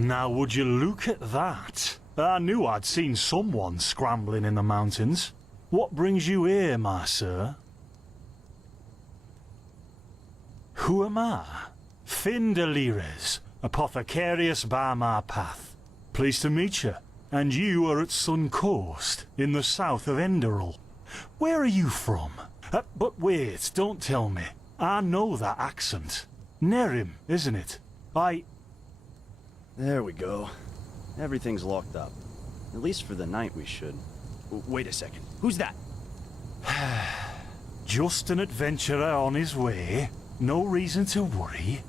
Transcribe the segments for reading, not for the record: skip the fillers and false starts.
Now would you look at that? I knew I'd seen someone scrambling in the mountains. What brings you here, my sir? Who am I? Fin de Lires, apothecarius by my path. Pleased to meet you. And you are at Sun Coast, in the south of Enderal. Where are you from? But wait, don't tell me. I know that accent. Nerim, isn't it? There we go. Everything's locked up. At least for the night we should. Wait a second. Who's that? Just an adventurer on his way. No reason to worry.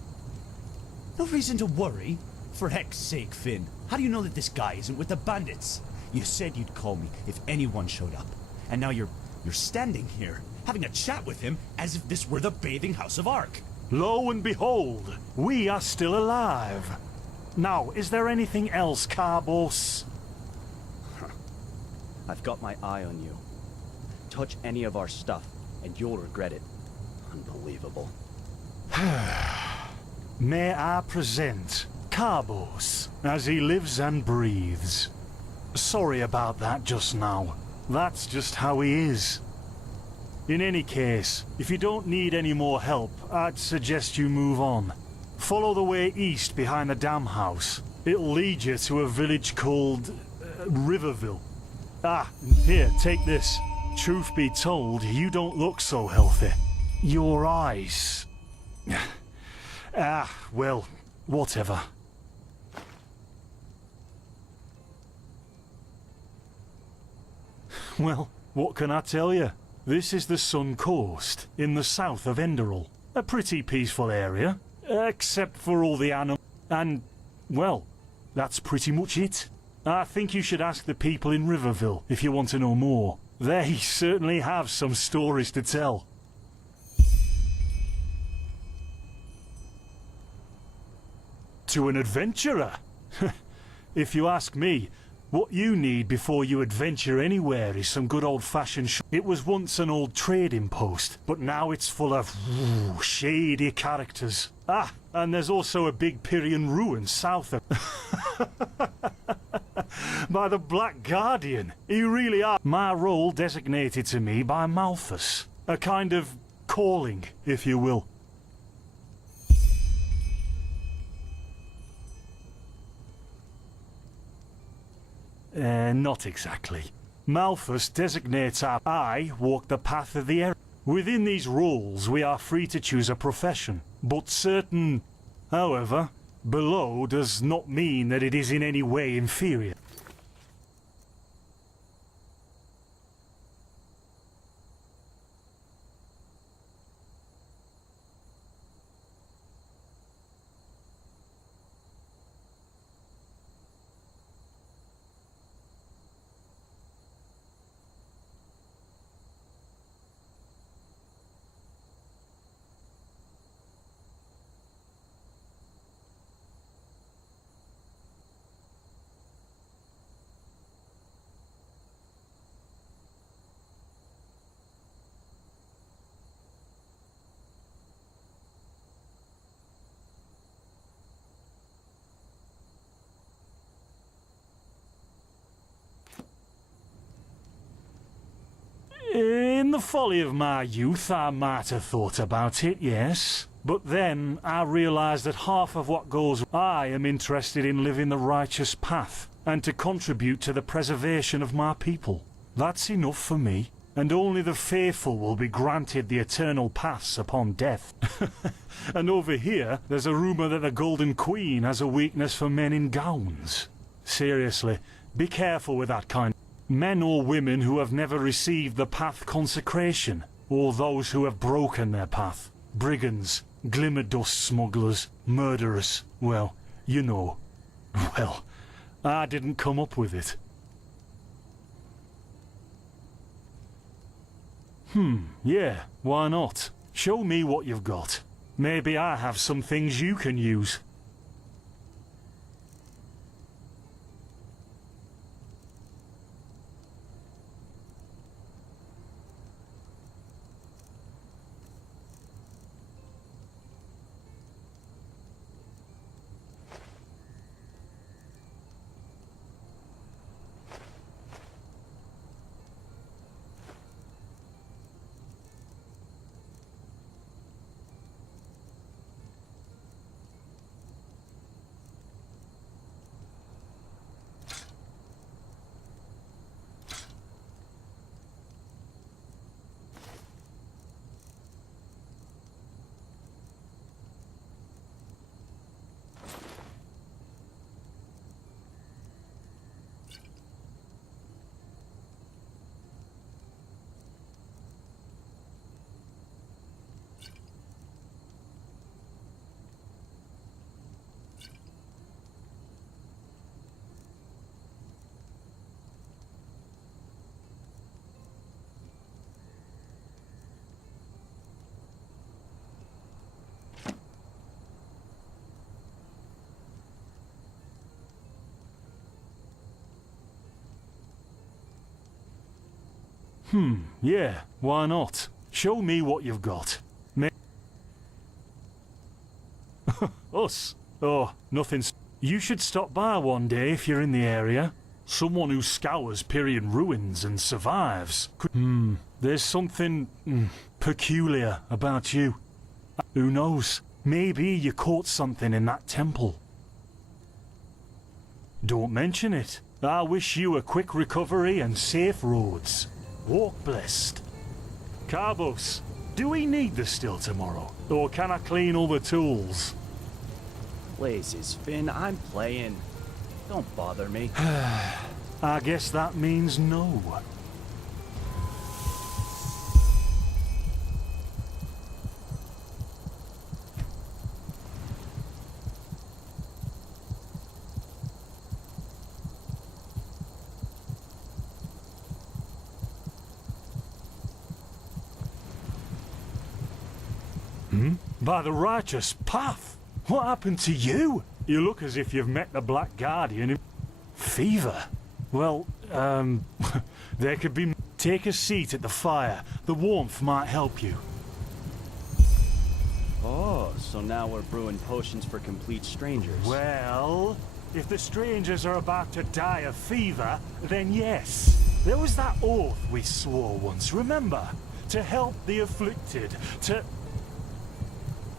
No reason to worry? For heck's sake, Finn. How do you know that this guy isn't with the bandits? You said you'd call me if anyone showed up. And now you're standing here, having a chat with him as if this were the bathing house of Ark. Lo and behold, we are still alive. Now, is there anything else, Carbos? I've got my eye on you. Touch any of our stuff, and you'll regret it. Unbelievable. May I present Carbos, as he lives and breathes. Sorry about that just now. That's just how he is. In any case, if you don't need any more help, I'd suggest you move on. Follow the way east behind the dam house. It'll lead you to a village called Riverville. Ah, here, take this. Truth be told, you don't look so healthy. Your eyes... well, whatever. Well, what can I tell you? This is the Sun Coast, in the south of Enderal. A pretty peaceful area, except for all the animals. And, well, that's pretty much it. I think you should ask the people in Riverville if you want to know more. They certainly have some stories to tell. To an adventurer? If you ask me, what you need before you adventure anywhere is some good old-fashioned It was once an old trading post, but now it's full of shady characters. Ah, and there's also a big Pyrian ruin south of... By the Black Guardian, you really are... My role designated to me by Malthus. A kind of calling, if you will. Not exactly. Malthus designates I walk the path of the error. Within these roles, we are free to choose a profession, but certain... However, below does not mean that it is in any way inferior. In the folly of my youth, I might have thought about it, yes. But then I realised that half of what goes... I am interested in living the righteous path, and to contribute to the preservation of my people. That's enough for me, and only the faithful will be granted the eternal paths upon death. And over here, there's a rumour that the Golden Queen has a weakness for men in gowns. Seriously, be careful with that kind. Men or women who have never received the path consecration, or those who have broken their path. Brigands, glimmer dust smugglers, murderers. Well, you know. Well, I didn't come up with it. Yeah, why not? Show me what you've got. Maybe I have some things you can use. Yeah, why not? Show me what you've got. Us? Oh, nothing. You should stop by one day if you're in the area. Someone who scours Pyrian ruins and survives. There's something peculiar about you. Who knows? Maybe you caught something in that temple. Don't mention it. I wish you a quick recovery and safe roads. Walk blessed. Carbos, do we need the still tomorrow? Or can I clean all the tools? Blazes, Finn, I'm playing. Don't bother me. I guess that means no. By the righteous path? What happened to you? You look as if you've met the Black Guardian. Fever? Well, there could be... Take a seat at the fire. The warmth might help you. Oh, so now we're brewing potions for complete strangers. Well, if the strangers are about to die of fever, then yes. There was that oath we swore once, remember? To help the afflicted, to...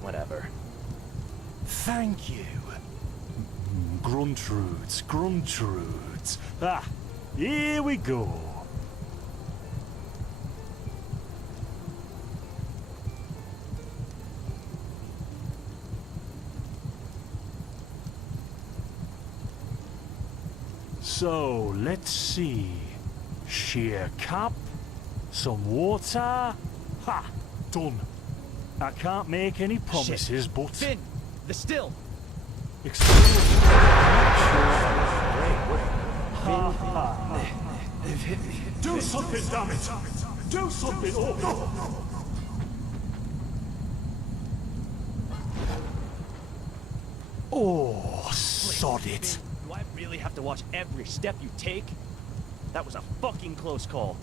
Whatever. Thank you. Gruntrudes, Gruntrudes. Ah, here we go. So, let's see. Sheer cap, some water. Ha! Done. I can't make any promises, Shit. but... Finn! The still! Explosion. Do something, damn it! Do something! Oh, no! Oh, sod it! Do I really have to watch every step you take? That was a fucking close call.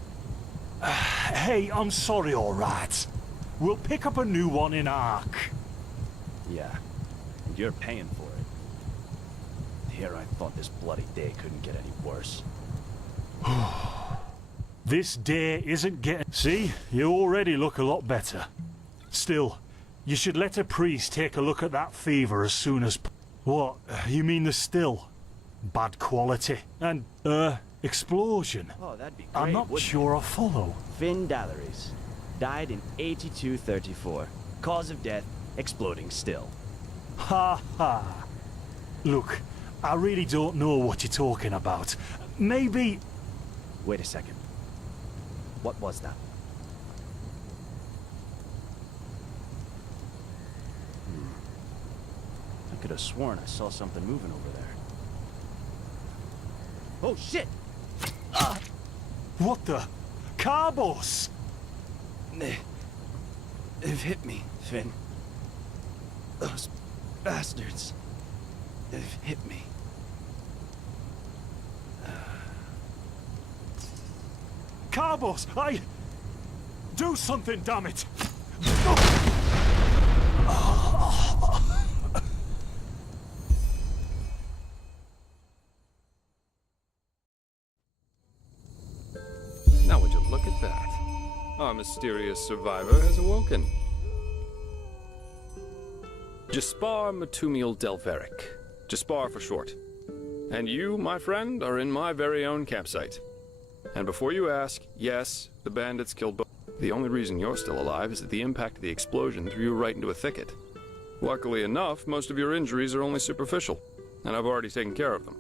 Hey, I'm sorry, alright. We'll pick up a new one in Ark. Yeah, and you're paying for it. Here I thought this bloody day couldn't get any worse. This day isn't getting... See, you already look a lot better. Still, you should let a priest take a look at that fever as soon as... What? You mean the still? Bad quality. And, explosion. Oh, that'd be great, I'm not wouldn't sure I follow. Finn Dalleries. Died in 8234. Cause of death, exploding still. Ha ha. Look, I really don't know what you're talking about. Maybe... Wait a second. What was that? I could have sworn I saw something moving over there. Oh shit! What the? Carbos! They've hit me, Finn. Those bastards. They've hit me. Carbos, do something, damn it! Now would you look at that? Our mysterious survivor has awoken. Jaspar Matumiel Delveric. Jaspar for short. And you, my friend, are in my very own campsite. And before you ask, yes, the bandits killed both. The only reason you're still alive is that the impact of the explosion threw you right into a thicket. Luckily enough, most of your injuries are only superficial, and I've already taken care of them.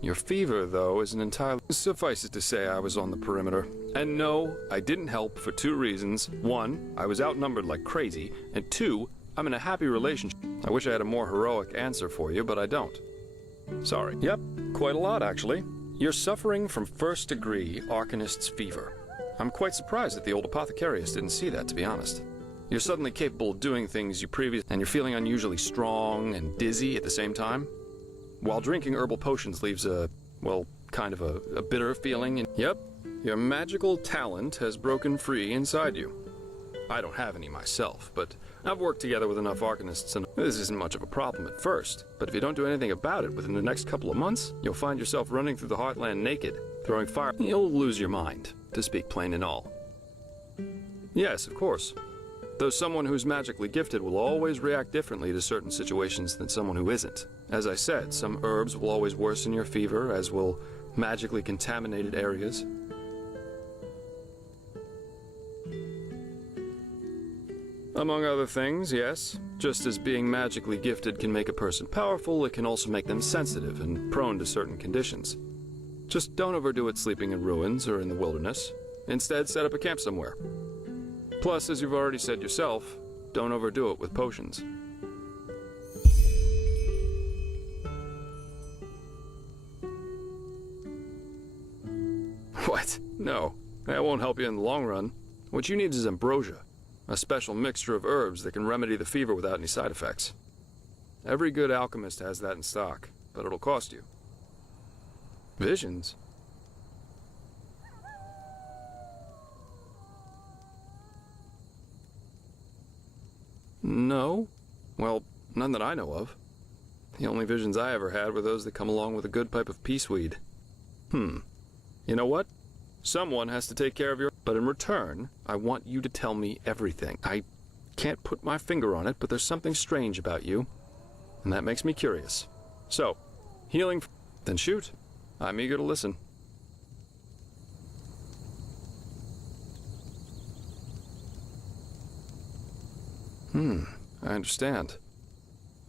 Your fever, though, isn't entirely... Suffice it to say I was on the perimeter. And no, I didn't help for two reasons. One, I was outnumbered like crazy, and two, I'm in a happy relationship. I wish I had a more heroic answer for you, but I don't. Sorry. Yep, quite a lot, actually. You're suffering from first-degree Arcanist's fever. I'm quite surprised that the old apothecarius didn't see that, to be honest. You're suddenly capable of doing things you previously... and you're feeling unusually strong and dizzy at the same time. While drinking herbal potions leaves a, well, kind of a bitter feeling. Yep, Your magical talent has broken free inside you. I don't have any myself, but I've worked together with enough arcanists and this isn't much of a problem at first. But if you don't do anything about it within the next couple of months, you'll find yourself running through the heartland naked, throwing fire. You'll lose your mind, to speak plain and all. Yes, of course. Though someone who's magically gifted will always react differently to certain situations than someone who isn't. As I said, some herbs will always worsen your fever, as will magically contaminated areas. Among other things, yes. Just as being magically gifted can make a person powerful, it can also make them sensitive and prone to certain conditions. Just don't overdo it sleeping in ruins or in the wilderness. Instead, set up a camp somewhere. Plus, as you've already said yourself, don't overdo it with potions. What? No, that won't help you in the long run. What you need is ambrosia. A special mixture of herbs that can remedy the fever without any side effects. Every good alchemist has that in stock, but it'll cost you. Visions? No. Well, none that I know of. The only visions I ever had were those that come along with a good pipe of peaceweed. You know what? Someone has to take care of your... But in return, I want you to tell me everything. I can't put my finger on it, but there's something strange about you. And that makes me curious. So, healing... Then shoot. I'm eager to listen. I understand.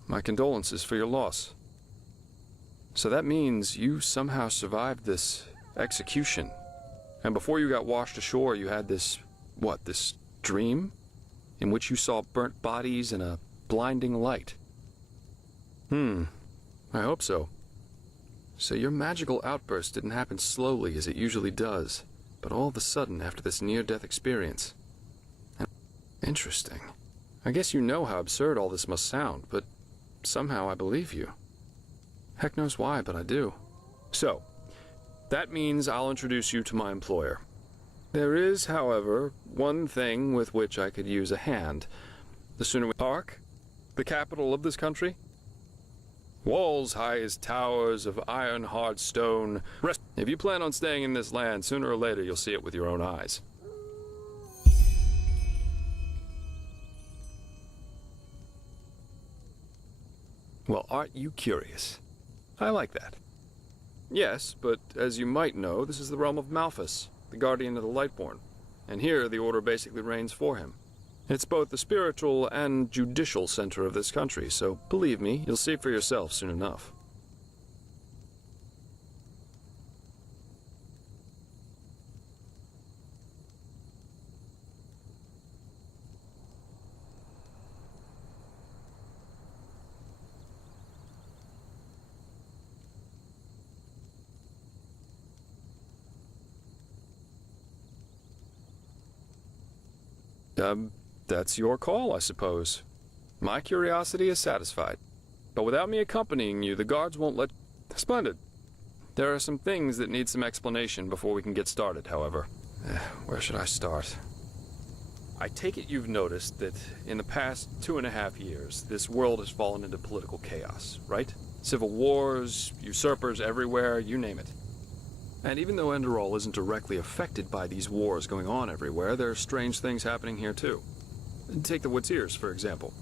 My condolences for your loss. So that means you somehow survived this execution. And before you got washed ashore, you had this, what, this dream? In which you saw burnt bodies and a blinding light. I hope so. So your magical outburst didn't happen slowly as it usually does, but all of a sudden after this near-death experience. Interesting. I guess you know how absurd all this must sound, but somehow I believe you. Heck knows why, but I do. So, that means I'll introduce you to my employer. There is, however, one thing with which I could use a hand. The sooner we... Park? The capital of this country? Walls high as towers of iron-hard stone. If you plan on staying in this land, sooner or later you'll see it with your own eyes. Well, aren't you curious? I like that. Yes, but as you might know, this is the realm of Malphas, the guardian of the Lightborn, and here the Order basically reigns for him. It's both the spiritual and judicial center of this country, so believe me, you'll see for yourself soon enough. That's your call, I suppose. My curiosity is satisfied. But without me accompanying you, the guards won't let... Splendid. There are some things that need some explanation before we can get started, however. Where should I start? I take it you've noticed that in the past 2.5 years, this world has fallen into political chaos, right? Civil wars, usurpers everywhere, you name it. And even though Enderall isn't directly affected by these wars going on everywhere, there are strange things happening here too. Take the Woods-Ears, for example.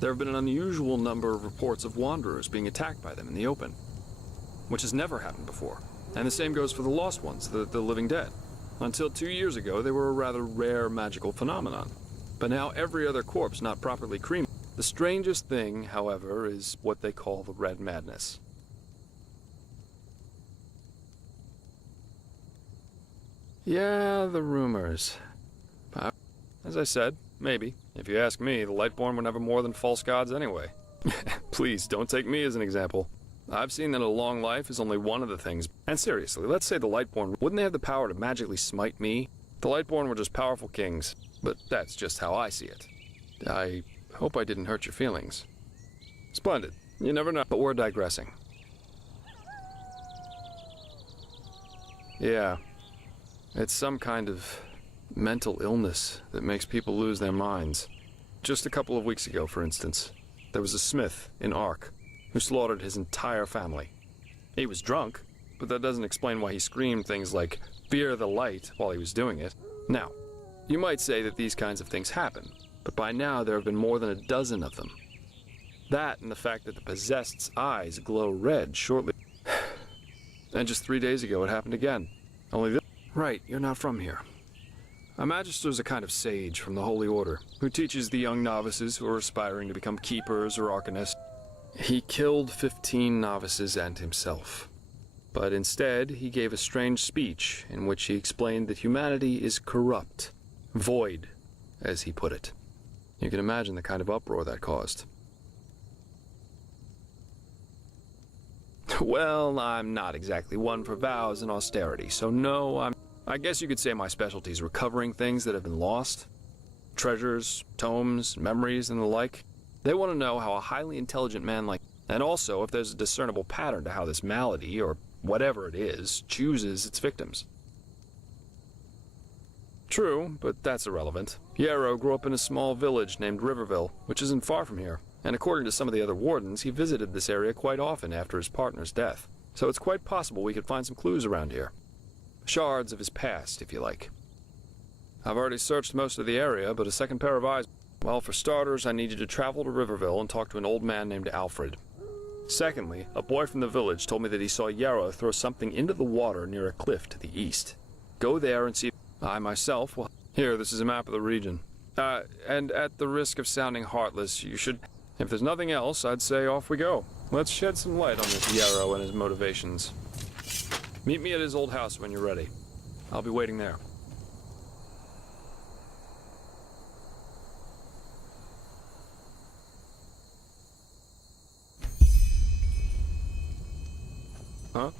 There have been an unusual number of reports of wanderers being attacked by them in the open, which has never happened before. And the same goes for the Lost Ones, the living dead. Until 2 years ago, they were a rather rare magical phenomenon. But now every other corpse not properly cremated. The strangest thing, however, is what they call the Red Madness. Yeah, the rumors. As I said, maybe. If you ask me, the Lightborn were never more than false gods anyway. Please, don't take me as an example. I've seen that a long life is only one of the things. And seriously, let's say the Lightborn, wouldn't they have the power to magically smite me? The Lightborn were just powerful kings, but that's just how I see it. I hope I didn't hurt your feelings. Splendid. You never know. But we're digressing. Yeah. It's some kind of mental illness that makes people lose their minds. Just a couple of weeks ago, for instance, there was a smith in Ark who slaughtered his entire family. He was drunk, but that doesn't explain why he screamed things like, "Fear the light," while he was doing it. Now, you might say that these kinds of things happen, but by now there have been more than a dozen of them. That and the fact that the possessed's eyes glow red shortly. And just 3 days ago it happened again. Only this. Right, you're not from here. A magister's a kind of sage from the Holy Order, who teaches the young novices who are aspiring to become keepers or arcanists. He killed 15 novices and himself. But instead, he gave a strange speech in which he explained that humanity is corrupt, void, as he put it. You can imagine the kind of uproar that caused. Well, I'm not exactly one for vows and austerity, so no, I guess you could say my specialty is recovering things that have been lost. Treasures, tomes, memories, and the like. They want to know how a highly intelligent man like... And also if there's a discernible pattern to how this malady, or whatever it is, chooses its victims. True, but that's irrelevant. Yarrow grew up in a small village named Riverville, which isn't far from here. And according to some of the other wardens, he visited this area quite often after his partner's death. So it's quite possible we could find some clues around here. Shards of his past, if you like. I've already searched most of the area, but a second pair of eyes... Well, for starters, I need you to travel to Riverville and talk to an old man named Alfred. Secondly, a boy from the village told me that he saw Yarrow throw something into the water near a cliff to the east. Go there and see... I myself will... Here, this is a map of the region. And at the risk of sounding heartless, you should... If there's nothing else, I'd say off we go. Let's shed some light on this Yarrow and his motivations. Meet me at his old house when you're ready. I'll be waiting there. Huh?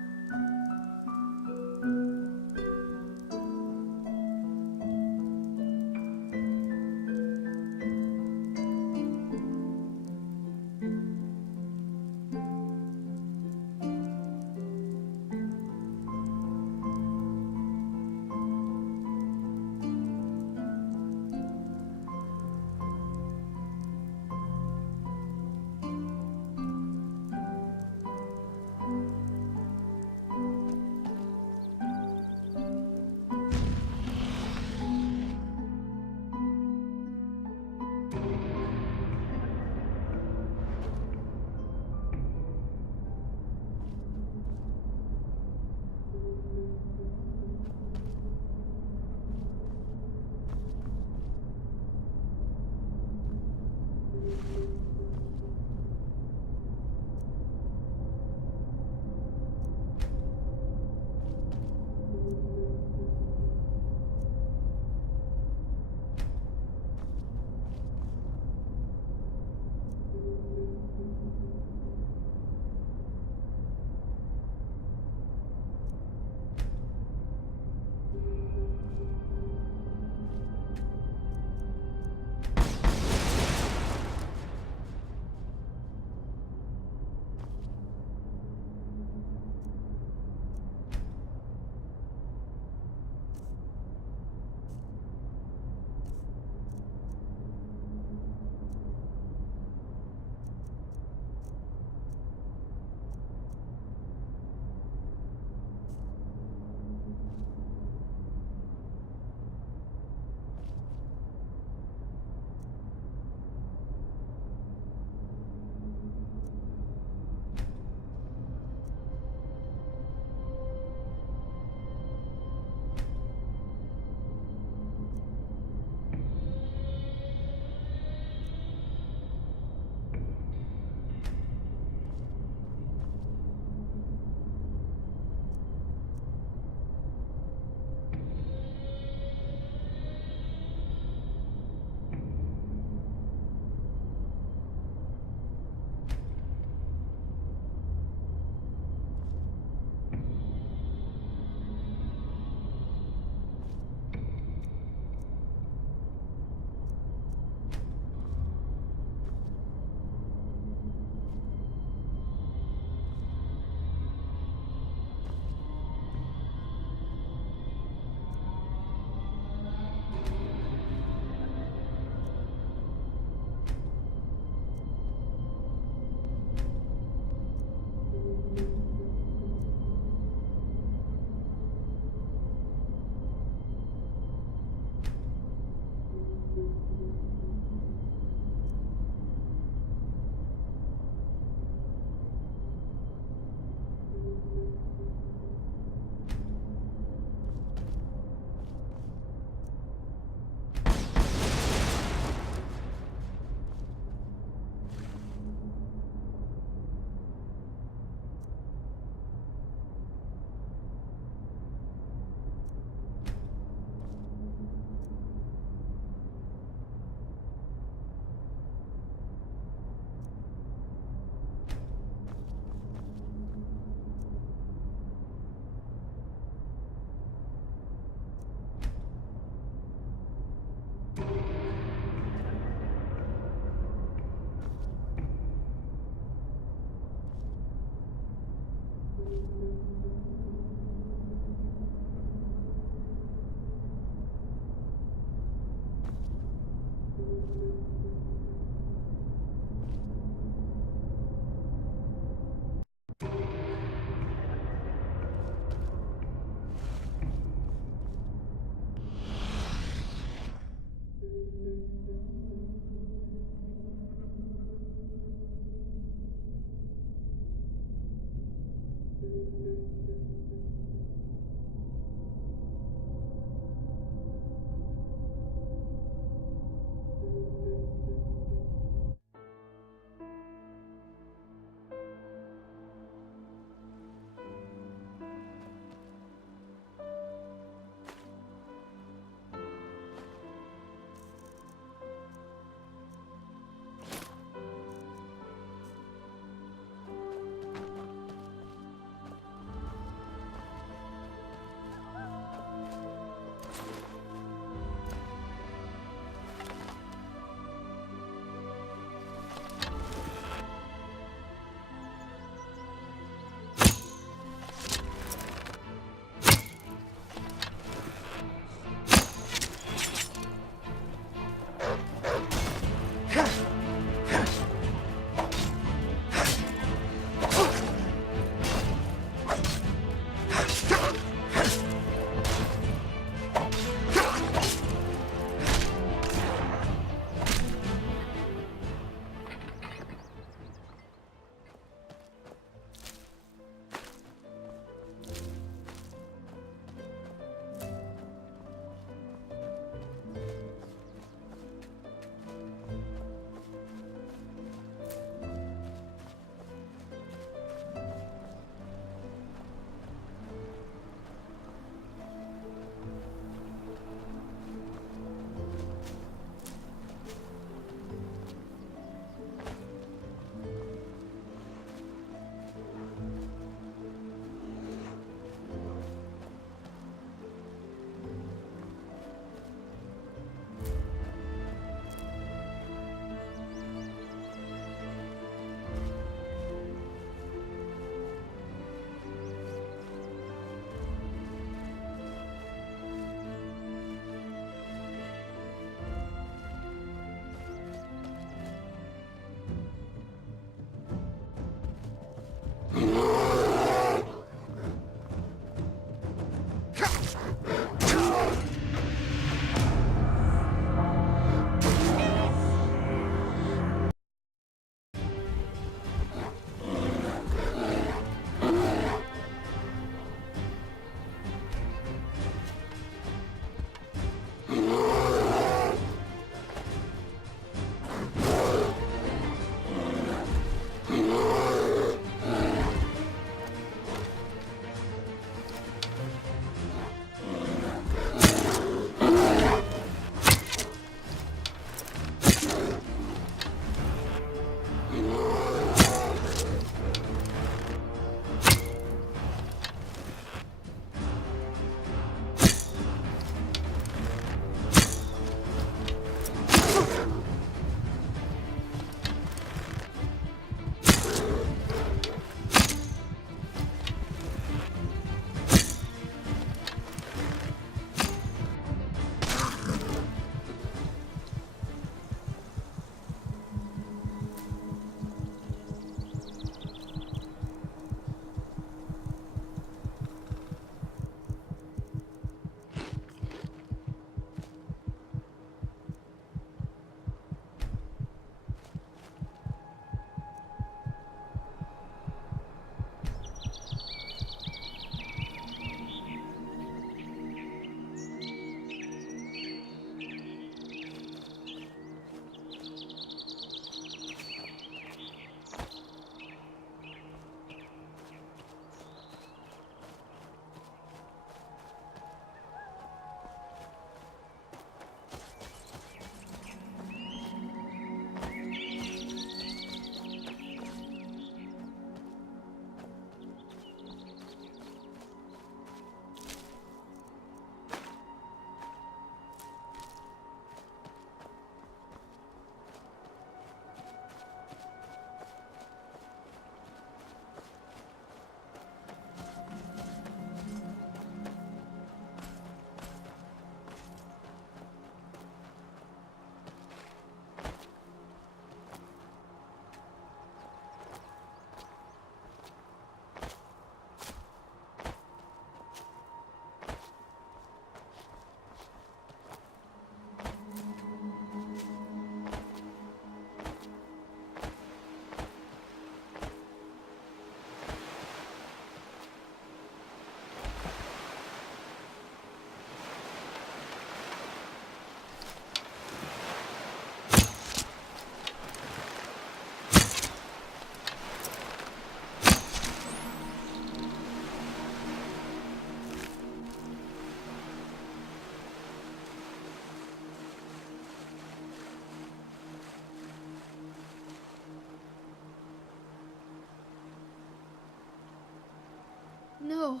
No.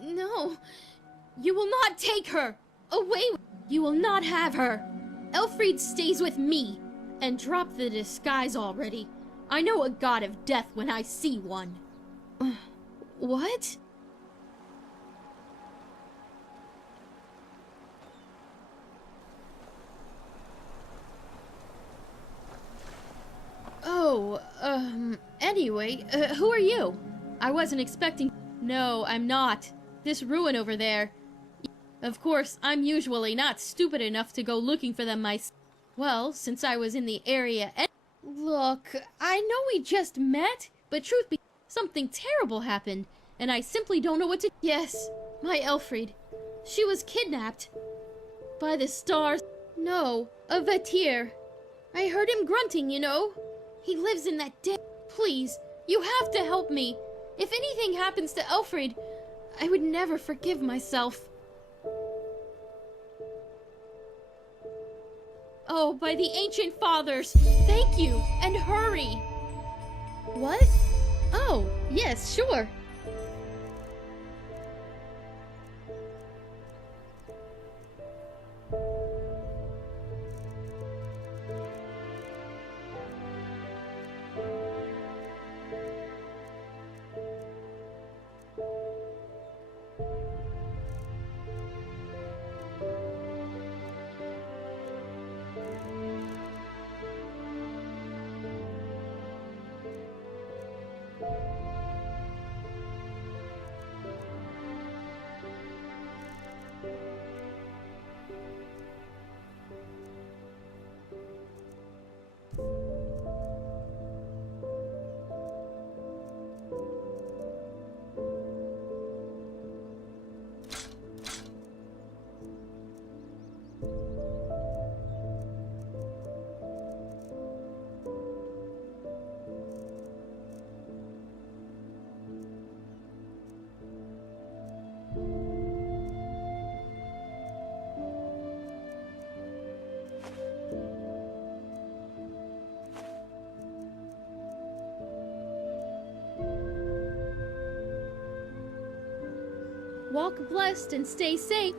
No. You will not take her! Away! You will not have her! Elfried stays with me! And drop the disguise already. I know a god of death when I see one. What? Oh, anyway, who are you? I wasn't expecting... No, I'm not. This ruin over there. Of course, I'm usually not stupid enough to go looking for them myself. Well, since I was in the area... Look, I know we just met, but truth be... Something terrible happened, and I simply don't know what to... Yes, my Elfried. She was kidnapped. By the stars... No, a Vatir. I heard him grunting, you know. He lives in that den. Please, you have to help me. If anything happens to Elfried, I would never forgive myself. Oh, by the ancient fathers, thank you, and hurry. What? Oh, yes, sure. Walk blessed and stay safe.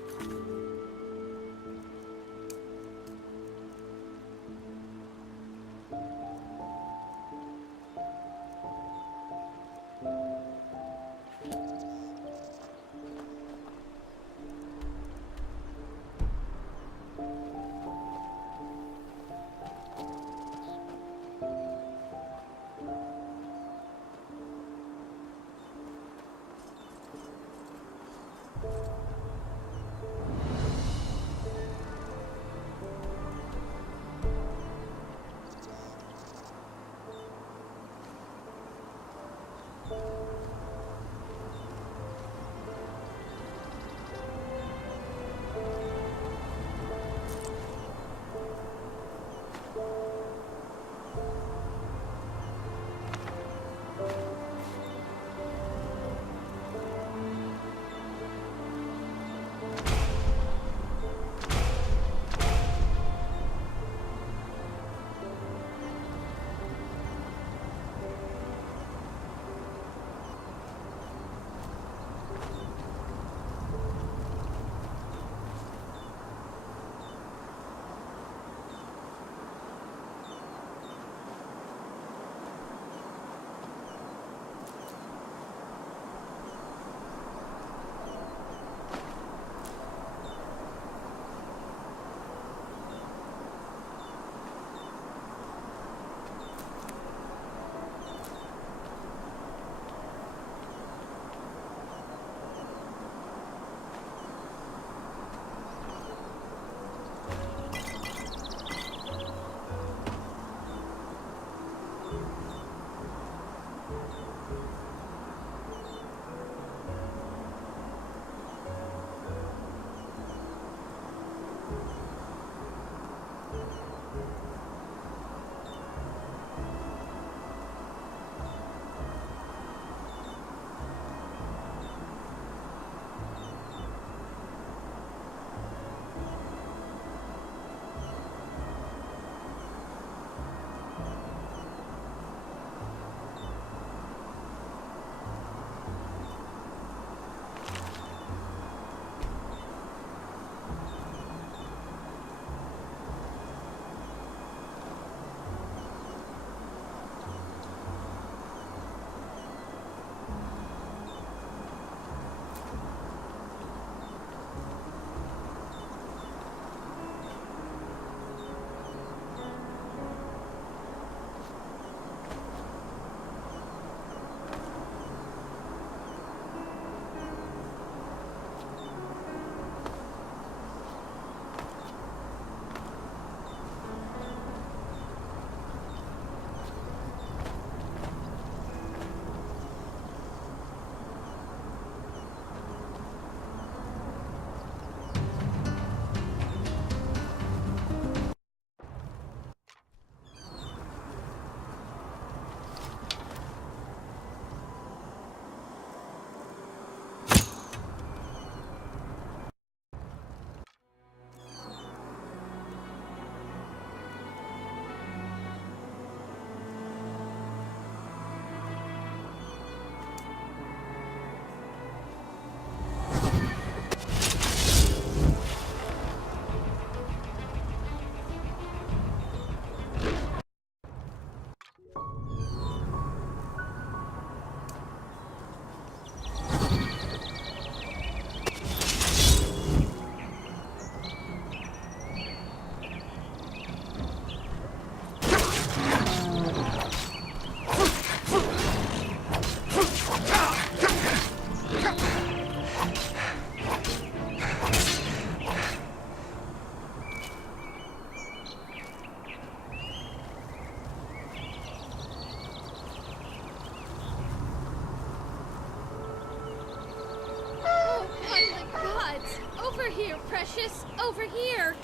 Precious, over here.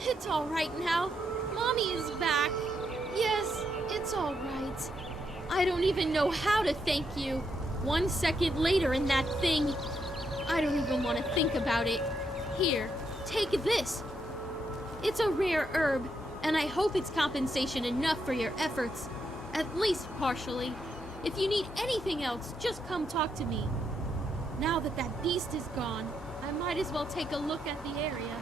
It's all right now. Mommy is back. Yes, it's all right. I don't even know how to thank you. 1 second later in that thing. I don't even want to think about it. Here, take this. It's a rare herb, and I hope it's compensation enough for your efforts. At least partially. If you need anything else, just come talk to me. Now that that beast is gone, I might as well take a look at the area.